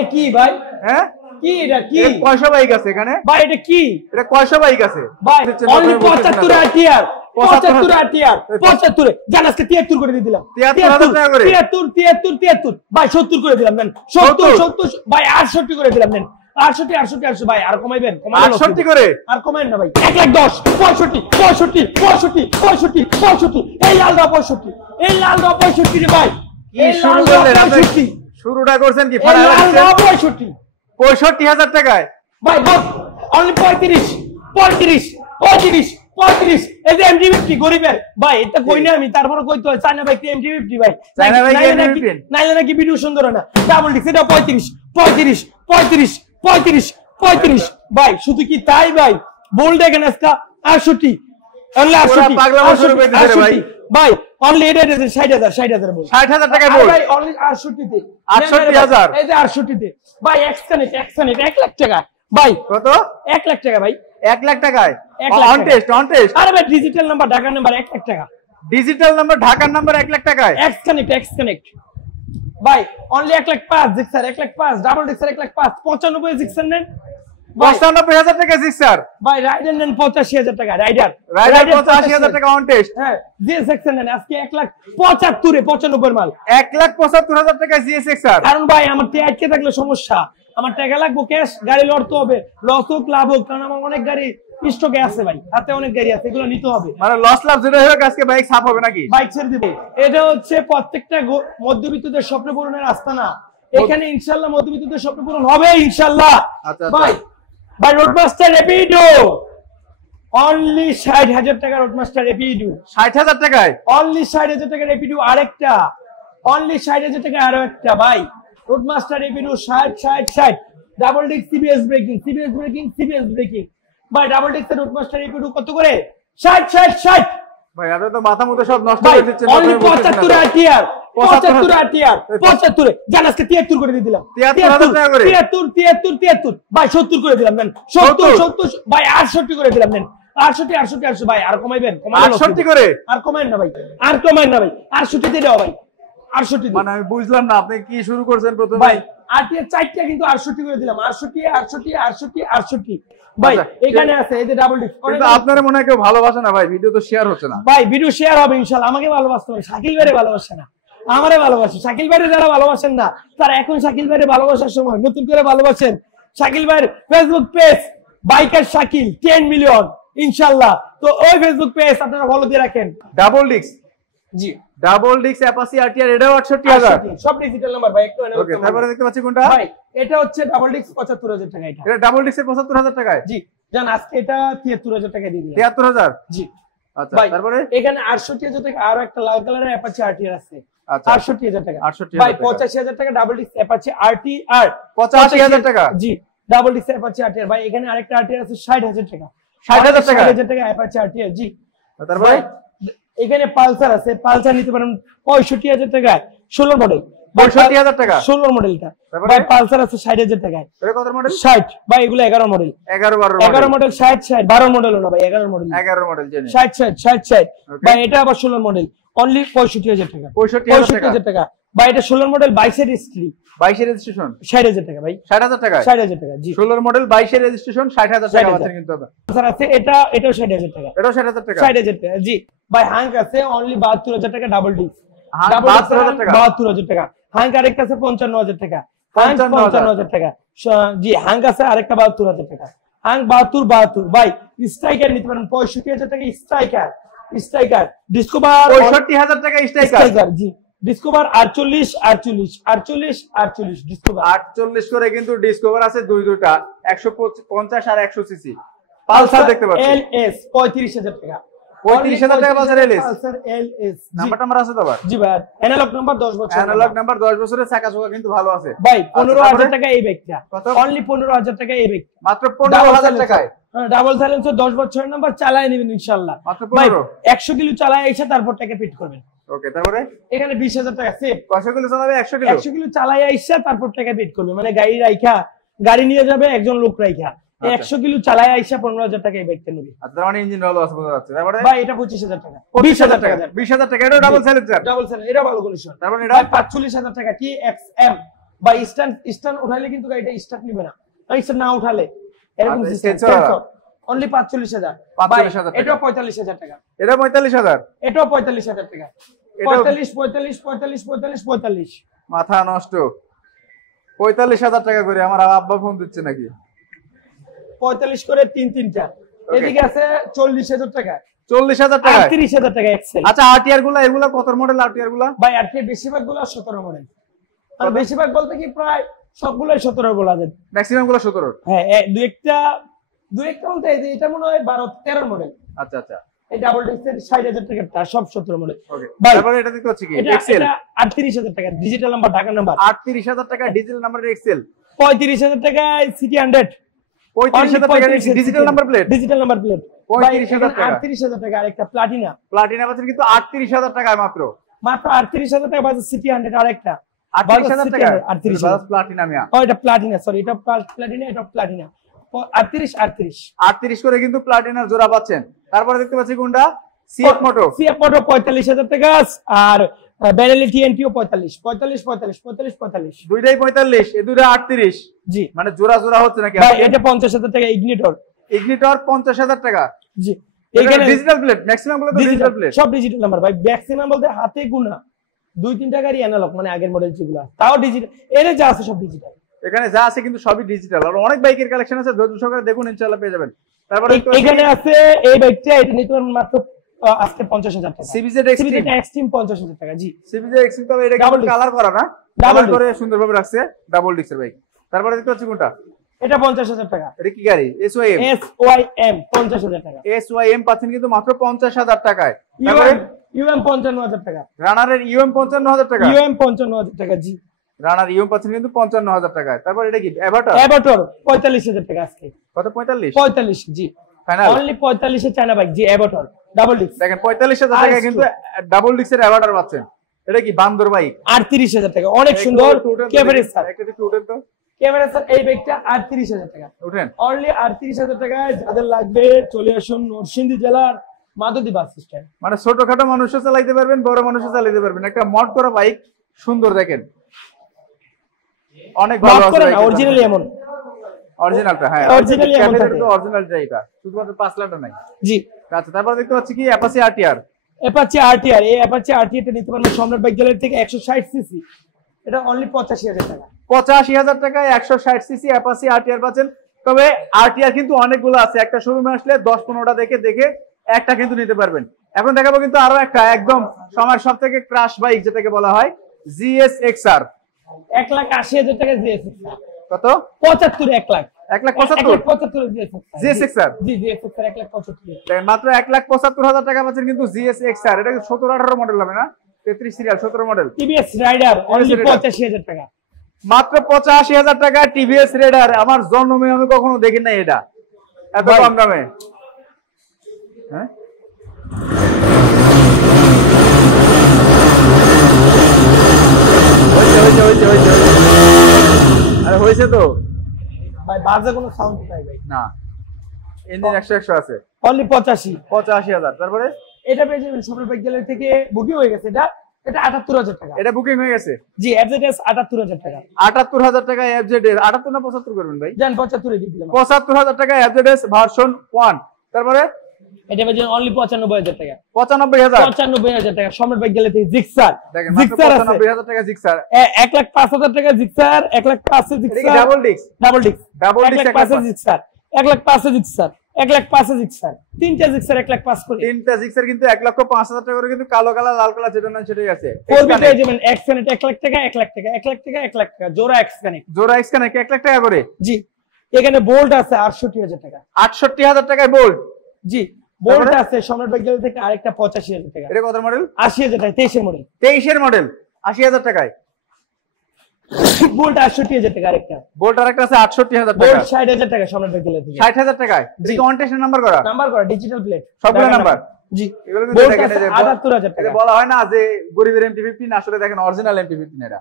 এটা কি ভাই? হ্যাঁ কি এটা কি? কয়শো বাইক আছে এখানে ভাই এটা কি? এটা কয়শো বাইক আছে ভাই অনলি 75 আরটিআর 75 আরটিআর 75 জান আজকে 73 করে দিয়ে দিলাম 73000 টাকা করে 73 ভাই 70 করে দিলাম নেন 70 ভাই 68 করে দিলাম নেন 68 ভাই আর কমাইবেন 68 করে আর কমাইন না ভাই 110 65 এই লালটা 65 এই লালটা 65 রে ভাই এই শুরু করলেন আপনি শুরুটা করছেন কি ফাড়া লালটা 65 65000 টাকায় ভাই বল অনলি 35 এই যে MG50 গরিবের ভাই এটা কই না আমি তারপরে কইতে হয় চায়না ভাই MG50 ভাই চায়না ভাই MG50 নাইলে নাকি ভিডিও সুন্দর না ডাবল ডিক্স এটা 35 ভাই শুধু কি তাই ভাই বোল্ড এখানে আজকে 68 অনলি 68 পাগলা শুরু করে দিছে ভাই ভাই অনলি এটা 60000 বল 60000 টাকা বল ভাই অনলি 68 তে 68000 এই যে 68 তে ভাই এক্সকানেক্ট 1 লাখ টাকা ভাই কত 1 লাখ টাকা ভাই 1 লাখ টাকায় অন টেস্ট আরে ভাই ডিজিটাল নাম্বার ঢাকার নাম্বার 1 লাখ টাকা ডিজিটাল নাম্বার ঢাকার নাম্বার 1 লাখ টাকায় এক্সকানেক্ট ভাই only 1 lakh 5 Gixxer 1 lakh 5 double ডিক্সার 1 লাখ 5 95 জিক্সার নেন 95000 টাকা জিক্সার ভাই রাইডার নেন 85000 টাকা রাইডার 85000 টাকা অন টেস্ট হ্যাঁ জিএসএক্স নেন আজকে 1 লাখ 75 95 মাল 1,75,000 টাকা জিএসএক্সআর কারণ ভাই আমার তে আটকে থাকলে সমস্যা আমার টাকা লাগবে ক্যাশ গাড়ি লড়তে হবে লস হোক লাভ হোক কারণ আমার অনেক গাড়ি স্টকে আছে ভাই হাতে অনেক গাড়ি আছে এগুলো নিতে হবে মানে লস লাভ যেটা হোক আজকে বাইক ছাপ হবে নাকি বাইক ছেড়ে দিবে এটা হচ্ছে প্রত্যেকটা মধ্যবিত্তদের স্বপ্ন পূরণের রাস্তা না এখানে ইনশাআল্লাহ মধ্যবিত্তদের স্বপ্ন পূরণ হবে ইনশাআল্লাহ ভাই রোডমাস্টার রেপিডো অনলি 60000 টাকা রোডমাস্টার রেপিডো 60000 টাকায় অনলি 60000 টাকা রেপিডো আরেকটা অনলি 60000 টাকা আরো একটা ভাই Roadmaster Rapido 60 double disc CBS breaking ভাই ডাবল ডিস্ক রোডমাস্টার রেপিডো কত করে 60 ভাই আপনি তো মাথা মুতে সব নষ্ট করে দিচ্ছেন অনলি 75 আরটিআর 75 জান আজকে 73 করে দিয়ে দিলাম 73000 টাকা করে 73 ভাই 70 করে দিলাম নেন 70 ভাই 68 করে দিলাম নেন 68 ভাই আর কমাইবেন 68 করে আর কমাইন না ভাই আর কমাইন না ভাই 68 তে দাও ভাই 68 মানে আমি বুঝলাম না আপনি কি শুরু করছেন প্রথমে ভাই আরটিআর 4টা কিন্তু 68 করে দিলাম 68 ভাই এখানে আছে এই যে ডাবল ডিস্ক কিন্তু আপনারা মনে হয় কেউ ভালোবাসে না ভাই ভিডিও তো শেয়ার হচ্ছে না ভাই ভিডিও শেয়ার হবে ইনশাআল্লাহ আমাকে ভালোবাসতে হবে শাকিল ভাইরে ভালোবাসে না আমারে ভালোবাসে শাকিল ভাইরে যারা ভালোবাসেন না তারা এখন শাকিল ভাইরে ভালোবাসার সময় নতুন করে ভালোবাসেন শাকিল ভাইয়ের Facebook page biker Shakil 10 million ইনশাআল্লাহ তো ওই ফেসবুক পেজ আপনারা ফলো দিয়ে রাখেন ডাবল ডিস্ক জি ডাবল ডিস্ক অ্যাপাচি আরটিআর এটাও 68000 সব ডিজিটাল নাম্বার ভাই একটু ওকে তারপরে দেখতে পাচ্ছি কোনটা ভাই এটা হচ্ছে ডাবল ডিস্ক 75000 টাকা এটা ডাবল ডিস্কের 75000 টাকায় জি জান আজকে এটা 73000 টাকা দিয়ে দিলাম 73000 জি আচ্ছা তারপরে এখানে 68000 টাকা আরো একটা লাল কালারের অ্যাপাচি আরটিআর আছে আচ্ছা 68000 টাকা 68000 ভাই 85000 টাকা ডাবল ডিস্ক অ্যাপাচি আরটিআর 85000 টাকা জি ডাবল ডিস্ক অ্যাপাচি আরটিআর ভাই এখানে আরেকটা আরটিআর আছে 60000 টাকা 60000 টাকা অ্যাপাচি আরটিআর জি তারপরে এখানে পালসার আছে পালসার নিতে পারেন 65000 টাকা 16 মডেল 65000 টাকা 16 মডেলটা ভাই পালসার আছে 60000 টাকা এটা কত মডেল 60 ভাই এগুলো 11 মডেল 11 মডেল 60 12 মডেল না ভাই 11 মডেল 11 মডেল জানি 60 ভাই এটা আবার 16 মডেল অনলি 65000 টাকা 65000 টাকা ভাই এটা 16 মডেল 22 এর রেজিস্ট্রি 22 এর রেজিস্ট্রেশন 60000 টাকা ভাই 60000 টাকা 60000 টাকা জি 16 মডেল 22 এর রেজিস্ট্রেশন 60000 টাকা বাজারে কিনতে হবে স্যার আছে এটাও 60000 টাকা এটাও 60000 টাকা 60000 টাকা জি ভাই হাঙ্ক আছে অনলি 72000 টাকা ডাবল ডিস্ক 72000 টাকা 72000 টাকা হাঙ্ক আরেকটা আছে 55000 টাকা 55000 টাকা জি হাঙ্ক আছে আরেকটা 72000 টাকা হাঙ্ক 72 ভাই স্ট্রাইকার নিতে পারেন 65000 টাকা স্ট্রাইকার ডিসকভার 65000 টাকা স্ট্রাইকার জি ডিসকভার 48 ডিসকভার 48 করে কিন্তু ডিসকভার আছে দুইটা 150 আর 100 সিসি পালসার দেখতে পাচ্ছেন এলএস 35000 টাকা 35000 টাকা Pulsar LS Pulsar LS number আছে তো ভাই জি ভাই অ্যানালগ নাম্বার 10 বছর অ্যানালগ নাম্বার 10 বছরের চাকা চোকা কিন্তু ভালো আছে ভাই 15000 টাকা এই ব্যাগটা অনলি 15000 টাকা এই ব্যাগ মাত্র 15000 টাকায় হ্যাঁ ডাবল সাইলেন্সার 10 বছরের নাম্বার চালায় নেবেন ইনশাআল্লাহ মাত্র 15 100 কিলো চালায় এসে তারপর টাকা পেড করবেন ওকে তারপরে এখানে 20000 টাকা সেভ কত কিলো চালাবে 100 কিলো চালায় আইসা তারপর টাকা পেড করবে মানে গাড়ি রাইখা গাড়ি নিয়ে যাবে একজন লোক রাইখা 100 কিলো চালায় আইসা 15000 টাকা এই ব্যাগটা নেবে আচ্ছা তার মানে ইঞ্জিন ভালো আছে বোঝা যাচ্ছে তারপরে ভাই এটা 25000 টাকা 20000 টাকা 20000 টাকা এটা ডাবল সাইলেন্সার এটা ভালো কন্ডিশন তারপরে এটা 45000 টাকা টিএক্সএম বা স্ট্যান্ড উঠালে কিন্তু গাড়িটা স্টার্ট নিবে না, স্টার্ট না উঠালে এরকম আচ্ছা, সিস্টেম। sensor only 45,000। 45,000 টাকা। এটাও 45,000 টাকা। এটা 45,000। এটাও 45,000 টাকা। 45,000 মাথা নষ্ট। 45,000 টাকা করে আমার আব্বা ফোন দিচ্ছে নাকি? 45 করে তিনটা। এদিকে আছে 40,000 টাকা। 40,000 টাকা। 38,000 টাকা এক্সেল। আচ্ছা আরটিআর গুলা এগুলা কত মডেল আরটিআর গুলা? ভাই আরটিআর বেশিরভাগ গুলো 17 মডেল। আর বেশিরভাগ বলতে কি প্রায় সবগুলোই 17 বলা যায়। ম্যাক্সিমাম গুলো 17। হ্যাঁ, দুই একটা বলতে এটা মনে হয় 12-13 মডেল। আচ্ছা আচ্ছা। এই ডাবল ডিস্কের 60,000 টাকাটা সব 17 মডেল। ওকে। ভাই তারপরে এটা দেখতে হচ্ছে কি? এটা এক্সেল। 38,000 টাকা ডিজিটাল নাম্বার, ঢাকা নাম্বার। 38,000 টাকা ডিজিটাল নাম্বারের এক্সেল। 35,000 টাকায় সিটি 100। 35,000 টাকা digital number plate. Digital number plate. 35,000 টাকা। 38,000 টাকা আরেকটা প্লাটিনা। প্লাটিনা পাচ্ছেন কিন্তু 38,000 টাকায় মাত্র। মাত্র 38,000 টাকা বাজার সিটি 100 আরেকটা। 38,000 টাকা। 38,000 প্লাটিনা মিয়া। ও এটা প্লাটিনা, সরি এটা প্লাটিনা, এটা প্লাটিনা। 38 করে কিন্তু প্লাটিনার জোড়া পাচ্ছেন। তারপরে দেখতে পাচ্ছি কোনটা? সিএফ মোটো। সিএফ মোটো 45,000 টাকা আর বেনেলি টিএনটিও 45। দুইটাই 45, এই দুইটা 38। জি, মানে জোড়া জোড়া হচ্ছে নাকি? ভাই এটা 50,000 টাকা ইগনিটর। ইগনিটর 50,000 টাকা। জি, এখানে ডিজিটাল প্লেট, ম্যাক্সিমাম গুলো তো ডিজিটাল প্লেট। সব ডিজিটাল নাম্বার ভাই। ম্যাক্সিমাম বলতে হাতে গোনা 2-3 টাকারই অ্যানালগ, মানে আগের মডেল যেগুলো তাও ডিজিটাল। এর যা আছে সব ডিজিটাল। এখানে যা আছে কিন্তু সবই ডিজিটাল। আর অনেক বাইকের কালেকশন আছে, ধৈর্য সহকারে দেখুন, ইনশাআল্লাহ পেয়ে যাবেন। তারপরে এখানে আছে এই বাইকটা, এটা নিতে পারবেন মাত্র আজকে 50,000 টাকা। সিবিজেড এক্সট্রিম 50,000 টাকা। জি, সিবিজেড এক্সট্রিম, তবে এটা কিন্তু কালার করা না, ডাবল করে সুন্দরভাবে রাখছে, ডাবল ডিস্কের বাইক। তারপরে দেখতে পাচ্ছি কোনটা? এটা 50,000 টাকা। এটা কি গাড়ি? SYM 50,000 টাকা। SYM পাচ্ছেন কিন্তু মাত্র 50,000 টাকায়। তারপরে UM 55,000 টাকা। রানারের UM 55,000 টাকা। UM 55,000 টাকা। জি, রানার UM পাচ্ছেন কিন্তু 55,000 টাকায়। তারপর এটা কি? অ্যাভাটার 45,000 টাকা আজকে। কত? 45। 45, জি ফাইনাল অনলি 45 এ চায়না বাইক। জি, অ্যাভাটার ডাবল ডিস্ক। দেখেন 45,000 টাকায় কিন্তু ডাবল ডিস্কের অ্যাভাটার পাচ্ছেন। এটা কি বান্দর বাইক? 38,000 টাকা। অনেক সুন্দর ক্যামেরা স্যার। একটা একটু উঠেন তো। ক্যামেরা স্যার এই বাইকটা 38,000 টাকা। উঠেন। অনলি 38,000 টাকায় যাদের লাগবে চলে আসুন নরসিংদী জেলার মাধবদী বাস স্ট্যান্ড। মানে ছোটখাটো মানুষও চালাইতে পারবেন, বড় মানুষও চালাইতে পারবেন। একটা মড করা বাইক, সুন্দর দেখেন, অনেক ভালো আছে। অরিজিনালি এমন, অরিজিনালটা, হ্যাঁ অরিজিনালি এমন থাকে। অরিজিনালটা এটা, শুধুমাত্র 5 লাখটা নাই। জি, আচ্ছা, তারপর দেখতে পাচ্ছি কি? Apache RTR. Apache RTR. এই অ্যাপাচি আরটিআর টা নিতে পারবেন সম্রাট বাইক গ্যালারি থেকে 160 সিসি। এটা অনলি 85,000 টাকা। 85,000 টাকায় 160 সিসি অ্যাপাচি আরটিআর পাচ্ছেন। তবে আরটিআর কিন্তু অনেকগুলো আছে, একটা শোরুমে আসলে 10-15টা দেখে একটা কিন্তু নিতে পারবেন। এখন দেখাবো কিন্তু আরো একটা একদম সময়ের সবথেকে ক্রাশ বাইক, যেটাকে বলা হয় GSXR। 1,80,000 টাকা GSXR। কত? 75, 1,00,000। 1,75,000 GSXR। জি, GSXR 1,75,000। দেখেন মাত্র 1,75,000 টাকা পাচ্ছেন কিন্তু GSXR। এটা 17-18 মডেল হবে না? 33 serial 17 model. TVS Raider only 85,000 টাকা। মাত্র 85,000 টাকা টিভিএস রাইডার। আমার জন্মে আমি কখনো দেখি নাই এটা এত কম দামে। হ্যাঁ, হয়েছে আরে হয়েছে তো ভাই, বাজে কোনো সাউন্ড নাই ভাই। না, ইঞ্জিন 100 আছে। অনলি 85,000। তারপরে এটা পেয়ে যাবেন সম্রাট বাইক গ্যালারি থেকে। বুকিং হয়ে গেছে এটা 78,000 টাকা। এটা বুকিং হয়ে গেছে। জি, এফজেডএস 78,000 টাকা। 78,000 টাকা এফজেডএস। 78 না 75 করবেন ভাই? জান 75 এ দিয়ে দিলাম। 75,000 টাকা এফজেডএস ভার্সন 1। তারপরে এটা পেয়ে যাবেন অনলি 95,000 টাকা। 95,000 টাকা সম্রাট বাইক গ্যালারি থেকে। জিক্সার, দেখেন মাত্র 95,000 টাকা জিক্সার। 1,05,000 টাকা Gixxer. 1,05,000 Gixxer. Double disc. Double disc 1,05,000 Gixxer. 1,05,000 Gixxer. 1,05,000 Gixxer. তিনটা জিক্সার 1,05,000 করে। তিনটা জিক্সার কিন্তু 1,05,000 টাকা করে, কিন্তু কালো কালার লাল কালার যেটা না সেটাই আছে। করবি পেয়ে যাবেন এক্স কানেক্ট 1,00,000 টাকা। 1,00,000 টাকা 1,00,000 টাকা 1,00,000 টাকা জোড়া এক্স কানেক্ট। জোড়া এক্স কানেক্ট 1,00,000 টাকা করে। জি, এখানে বোল্ট আছে 68,000 টাকা। 68,000 টাকায় বোল্ট। জি, বোল্ট আছে সম্রাট বাইক গ্যালারি থেকে আরেকটা 85,000 টাকা। এটা কত মডেল? 80,000 টাকা। 23 এর মডেল। 23 এর মডেল 80,000 টাকায়। বোল্ট 68,000 টাকা আরেকটা। বোল্ট আরেকটা আছে 68,000 টাকা। বোল্ট 60,000 টাকা সম্রাট বাইক গ্যালারি থেকে। 60,000 টাকায়। এটা কি অন টেস্ট নাম্বার করা? নাম্বার করা ডিজিটাল প্লেট সবগুলো নাম্বার। জি, এগুলো কিন্তু বোল্ট দেখেন আছে এই যে 78,000 টাকা। এটা বলা হয় না যে গরিবের MT-15, আসলে দেখেন অরিজিনাল MT-15 এটা।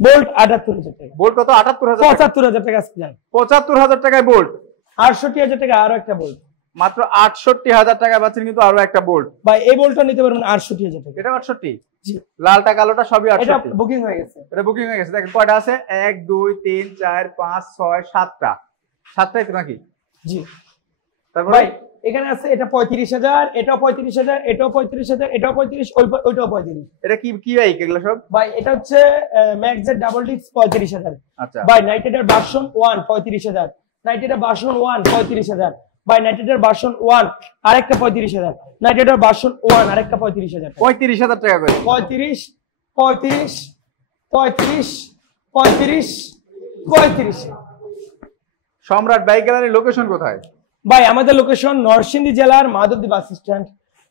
বোল্ট 78,000 টাকা। বোল্ট কত? 78,000 টাকা। 75,000 টাকা আছে জান। 75,000 টাকায় বোল্ট। 68,000 টাকা আরো একটা বোল্ট। মাত্র 68,000 টাকা পাচ্ছেন কিন্তু আরো একটা বোল্ট। ভাই এই বোল্টটা নিতে পারবেন 68,000 টাকা। এটা 68। জি লালটা কালোটা সবই এটা 68 বুকিং হয়ে গেছে। এটা বুকিং হয়ে গেছে। দেখেন কয়টা আছে, 1 2 3 4 5 6 7টা, 7টাই তো নাকি? জি তারপরে ভাই এখানে আছে এটা 35,000, এটাও 35,000, এটাও 35,000, এটাও 35, ওইটাও 35। এটা কি কি বাইক এগুলো সব? ভাই এটা হচ্ছে ম্যাক্সের ডাবল ডিস্ক 35,000। আচ্ছা ভাই নাইটেডের ভার্সন 1 35,000, নাইটেডের ভার্সন 1 35,000, ভাই নাইটেডের ভার্সন 1 আরেকটা 35,000, নাইটেডের ভার্সন 1 আরেকটা 35,000, 35,000 টাকা করে। 35 35 35 35 35। সম্রাট বাইক গ্যালারির লোকেশন কোথায়? ভাই আমাদের লোকেশন নরসিংদী জেলার Madhabdi bus stand.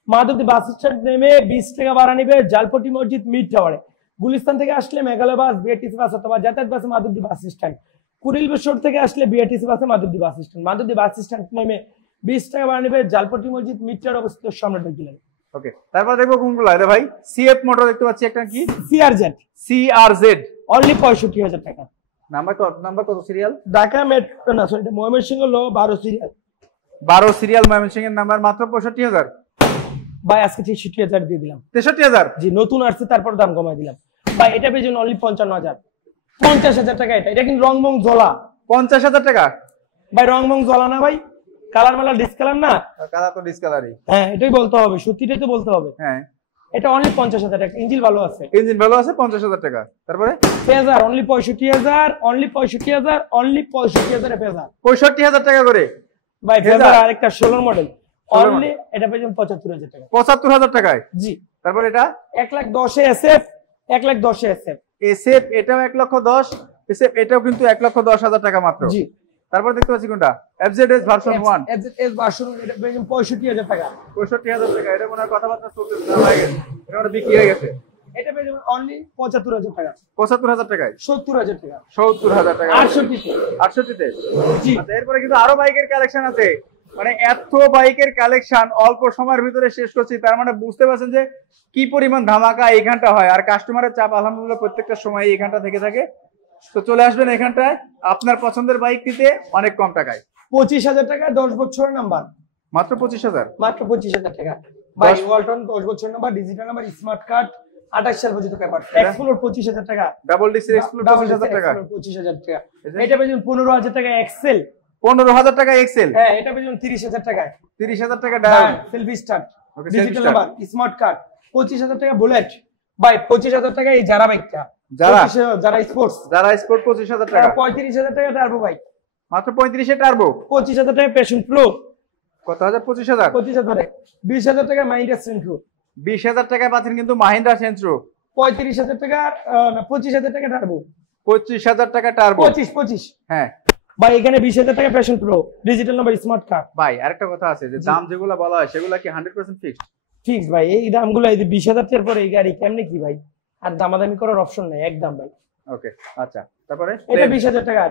Madhabdi bus stand নেমে 20 টাকা ভাড়া নিবে জালপটি মসজিদ মিড টাওয়ারে। গুলিস্তান থেকে আসলে মেঘালয় বাস, বিআরটিসি বাস অথবা যাতায়াত বাসে মাধবদী বাস স্ট্যান্ড। কুড়িল বেশর থেকে আসলে বিআরটিসি বাসে Madhabdi bus stand. Madhabdi bus stand নেমে 20 টাকা ভাড়া নিবে জালপটি মসজিদ মিড টাওয়ার অবস্থিত সম্রাট বাইক গ্যালারি। ওকে, তারপর দেখবো কোনগুলো? আরে ভাই সিএফ মোটর দেখতে পাচ্ছি একটা, কি সিআরজেড সিআরজেড, অনলি 65,000 টাকা। নাম্বার কত সিরিয়াল? ঢাকা মেট্রো না সরি ময়মনসিংহ লো 12 সিরিয়াল। 12 সিরিয়াল ময়মনসিংহ এর নাম্বার, মাত্র 65,000। ভাই আজকে 63,000 দিয়ে দিলাম। 63,000? জি নতুন আসছে তারপর দাম কমাই দিলাম। ভাই এটা পেয়েছেন অনলি 55,000। 50,000 টাকা এটা। এটা কিন্তু রংমং জ্বলা। 50,000 টাকা? ভাই রংমং জ্বলা না ভাই, কালার মালা ডিসকালার না। কালার তো ডিসকালারই। হ্যাঁ এটাই বলতে হবে, সত্যিটাই তো বলতে হবে। হ্যাঁ এটা অনলি 50,000 টাকা, ইঞ্জিন ভালো আছে। ইঞ্জিন ভালো আছে, 50,000 টাকা। তারপরে ফেজার অনলি 65,000, অনলি 65,000, অনলি 65,000 এ ফেজার। 65,000 টাকা করে ভাই ফেজার। ফেজার আরেকটা 16 মডেল অনলি এটা পেয়েছেন 75,000 টাকা। 75,000 টাকায়? জি। তারপর এটা 1,10,000 এসএফ, 1,10,000 এসএফ। এসএফ এটাও 1,10,000, এসএফ এটাও কিন্তু 1,10,000 টাকা মাত্র। জি। তারপর দেখতে পাচ্ছি কোনটা? এফজেডএস ভার্সন 1, এফজেডএস ভার্সন এটা পেয়েছেন 65,000 টাকা। 65,000 টাকা। এটা মনে হয় কথাবার্তা চলতেছে না, হয়ে গেছে, এটা মনে হয় বিক্রি হয়ে গেছে। এটা পেয়েছেন অনলি 75,000 টাকা। 75,000 টাকায়? 70,000 টাকা। 70,000 টাকা। 68 68 তে? জি। আচ্ছা, এরপরে কিন্তু আরো বাইকের কালেকশন আছে। মানে এত বাইকের কালেকশন অল্প সময়ের ভিতরে শেষ করছি, তার মানে বুঝতে পারছেন যে কি পরিমাণ ধামাকা এইখানটা হয়। আর কাস্টমারের চাপ আলহামদুলিল্লাহ প্রত্যেকটা সময় এইখানটা থেকে থাকে। তো চলে আসবেন এখানটায় আপনার পছন্দের বাইক নিতে অনেক কম টাকায়। 25,000 টাকা 10 বছরের নাম্বার, মাত্র 25,000? মাত্র 25,000 টাকা। ভাই ওয়ালটন 10 বছর number, digital number, smart card, 28 সাল পর্যন্ত পেপার। এক্সপ্লোর 25,000 টাকা। ডাবল ডিসের এক্সপ্লোর 25,000 টাকা। 25,000 টাকা। এটা পেয়েছেন 15,000 টাকা এক্সেল। 15,000 টাকা এক্সেল? হ্যাঁ এটা পেয়েছেন 30,000 টাকা। 30,000 টাকা ডায়াল, সেলফি স্টার্ট, ওকে ডিজিটাল নাম্বার, স্মার্ট কার্ড। 25,000 টাকা বুলেট। ভাই 25,000 টাকা এই যারা বাইকটা, যারা স্পোর্টস, যারা স্পোর্ট 25,000 টাকা। 35,000 টাকা টার্বো বাইক, মাত্র 35 এ টার্বো। 25,000 টাকা প্যাশন প্রো। কত হাজার? 25,000? 25,000 20,000 টাকা মাইন্ডাস সেন্ট্রো। 20,000 টাকায় পাচ্ছেন কিন্তু মাহিন্দ্রা সেন্ট্রো। 35,000 টাকা 25,000 টাকা টার্বো। 25,000 টাকা টার্বো। 25। হ্যাঁ ভাই এখানে 20,000 টাকা passion pro, digital number, smart card. ভাই আরেকটা কথা আছে যে দাম যেগুলো বলা হয় সেগুলো কি 100% ফিক্সড? ফিক্স ভাই, এই দামগুলো এই 20,000 টাকার পরে এই গাড়ি কেমনে কি ভাই, আর দামাদামি করার অপশন নাই, একদম ভাই। ওকে আচ্ছা, তারপরে এটা 20,000 টাকা।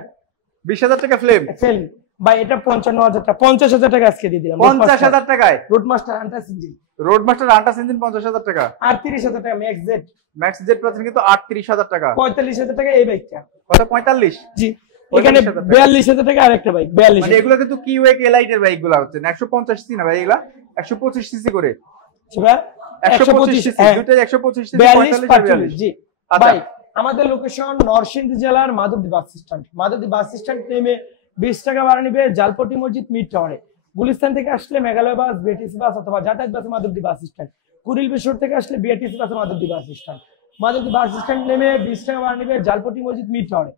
20,000 টাকা ফ্লেম। ফেল ভাই এটা 55,000 টাকা। 50,000 টাকা আজকে দিয়ে দিলাম। 50,000 টাকায় road master আন্টাস engine, road master আন্টাস engine 50,000 টাকা। আর 30,000 টাকা ম্যাক্স জেড। ম্যাক্স জেড পাচ্ছেন কিন্তু 38,000 টাকা। 45,000 টাকা এই বাইকটা। কত? 45? জি। এখানে 42,000 টাকা আরেকটা বাইক, 42। মানে এগুলো কিন্তু কিউএক এলাইট এর বাইকগুলো হচ্ছে 150 সিসি না ভাই, এগুলা 125 সিসি করে। সেবা 125 সিসি, দুটোই 125 সিসি, 42 জি। আচ্ছা। ভাই আমাদের লোকেশন নরসিংদী জেলার Madhabdi bus stand. Madhabdi bus stand নেমে 20 টাকা ভাড়া নিবে জালপটি মসজিদ মিড টাওয়ারে। গুলিস্তান থেকে আসলে মেঘালয় বাস, বিআরটিসি বাস অথবা যাতায়াত বাসে মাধবদী বাস স্ট্যান্ড। কুড়িল বেশর থেকে আসলে বিআরটিসি বাসে Madhabdi bus stand. Madhabdi bus stand নেমে 20 টাকা ভাড়া নিবে জালপটি মসজিদ মিড টাওয়ারে।